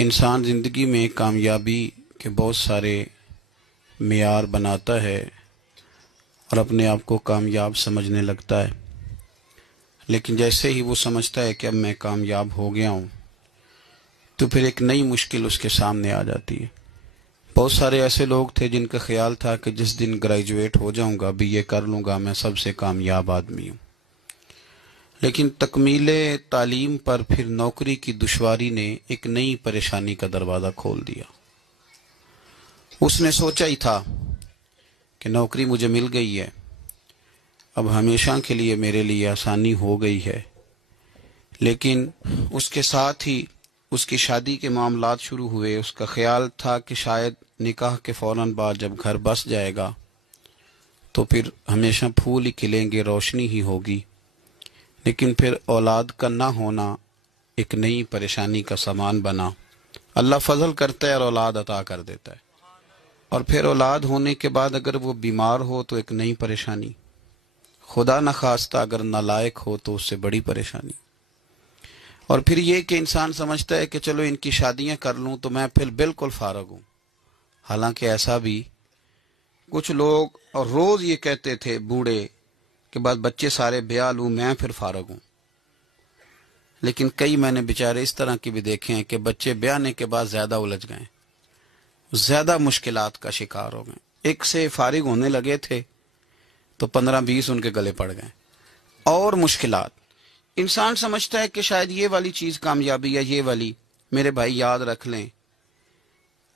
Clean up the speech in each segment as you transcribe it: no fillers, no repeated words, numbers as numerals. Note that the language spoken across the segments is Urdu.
انسان زندگی میں کامیابی کے بہت سارے معیار بناتا ہے اور اپنے آپ کو کامیاب سمجھنے لگتا ہے، لیکن جیسے ہی وہ سمجھتا ہے کہ اب میں کامیاب ہو گیا ہوں تو پھر ایک نئی مشکل اس کے سامنے آ جاتی ہے۔ بہت سارے ایسے لوگ تھے جن کا خیال تھا کہ جس دن گریجویٹ ہو جاؤں گا، BA کر لوں گا، میں سب سے کامیاب آدمی ہوں، لیکن تکمیل تعلیم پر پھر نوکری کی دشواری نے ایک نئی پریشانی کا دروازہ کھول دیا۔ اس نے سوچا ہی تھا کہ نوکری مجھے مل گئی ہے، اب ہمیشہ کے لیے میرے لیے آسانی ہو گئی ہے، لیکن اس کے ساتھ ہی اس کی شادی کے معاملات شروع ہوئے۔ اس کا خیال تھا کہ شاید نکاح کے فوراً بعد جب گھر بس جائے گا تو پھر ہمیشہ پھول ہی کھلیں گے، روشنی ہی ہوگی، لیکن پھر اولاد کا نہ ہونا ایک نئی پریشانی کا سامان بنا۔ اللہ فضل کرتا ہے اور اولاد عطا کر دیتا ہے، اور پھر اولاد ہونے کے بعد اگر وہ بیمار ہو تو ایک نئی پریشانی، خدا نخواستہ اگر نالائق ہو تو اس سے بڑی پریشانی، اور پھر یہ کہ انسان سمجھتا ہے کہ چلو ان کی شادیاں کر لوں تو میں پھر بالکل فارغ ہوں۔ حالانکہ ایسا بھی کچھ لوگ اور روز یہ کہتے تھے بوڑھے کہ بعد بچے سارے بیاہ لوں میں پھر فارغ ہوں، لیکن کئی میں نے بیچارے اس طرح کے بھی دیکھے ہیں کہ بچے بیانے کے بعد زیادہ الجھ گئے، زیادہ مشکلات کا شکار ہو گئے۔ ایک سے فارغ ہونے لگے تھے تو 15-20 ان کے گلے پڑ گئے، اور مشکلات۔ انسان سمجھتا ہے کہ شاید یہ والی چیز کامیابی ہے، یہ والی۔ میرے بھائی یاد رکھ لیں،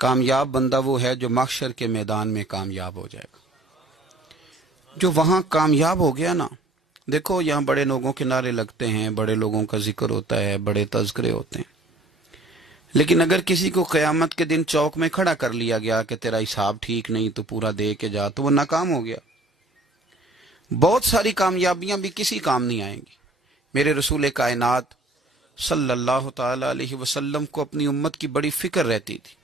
کامیاب بندہ وہ ہے جو محشر کے میدان میں کامیاب ہو جائے گا، جو وہاں کامیاب ہو گیا نا۔ دیکھو یہاں بڑے لوگوں کے نعرے لگتے ہیں، بڑے لوگوں کا ذکر ہوتا ہے، بڑے تذکرے ہوتے ہیں، لیکن اگر کسی کو قیامت کے دن چوک میں کھڑا کر لیا گیا کہ تیرا حساب ٹھیک نہیں تو پورا دے کے جا، تو وہ ناکام ہو گیا۔ بہت ساری کامیابیاں بھی کسی کام نہیں آئیں گی۔ میرے رسول کائنات صلی اللہ تعالی علیہ وسلم کو اپنی امت کی بڑی فکر رہتی تھی۔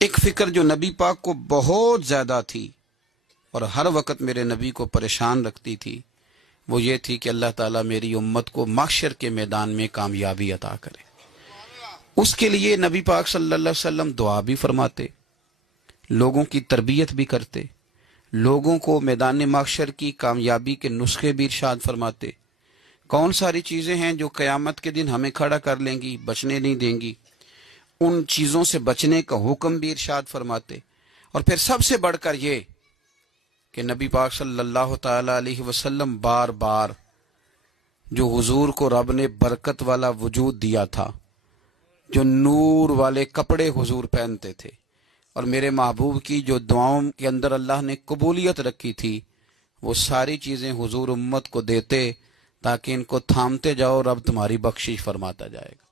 ایک فکر جو نبی پاک کو بہت زیادہ تھی اور ہر وقت میرے نبی کو پریشان رکھتی تھی، وہ یہ تھی کہ اللہ تعالیٰ میری امت کو محشر کے میدان میں کامیابی عطا کرے۔ اس کے لیے نبی پاک صلی اللہ علیہ وسلم دعا بھی فرماتے، لوگوں کی تربیت بھی کرتے، لوگوں کو میدان محشر کی کامیابی کے نسخے بھی ارشاد فرماتے۔ کون ساری چیزیں ہیں جو قیامت کے دن ہمیں کھڑا کر لیں گی، بچنے نہیں دیں گی، ان چیزوں سے بچنے کا حکم بھی ارشاد فرماتے۔ اور پھر سب سے بڑھ کر یہ کہ نبی پاک صلی اللہ تعالی علیہ وسلم بار بار جو حضور کو رب نے برکت والا وجود دیا تھا، جو نور والے کپڑے حضور پہنتے تھے، اور میرے محبوب کی جو دعاؤں کے اندر اللہ نے قبولیت رکھی تھی، وہ ساری چیزیں حضور امت کو دیتے تاکہ ان کو تھامتے جاؤ، رب تمہاری بخشش فرماتا جائے گا۔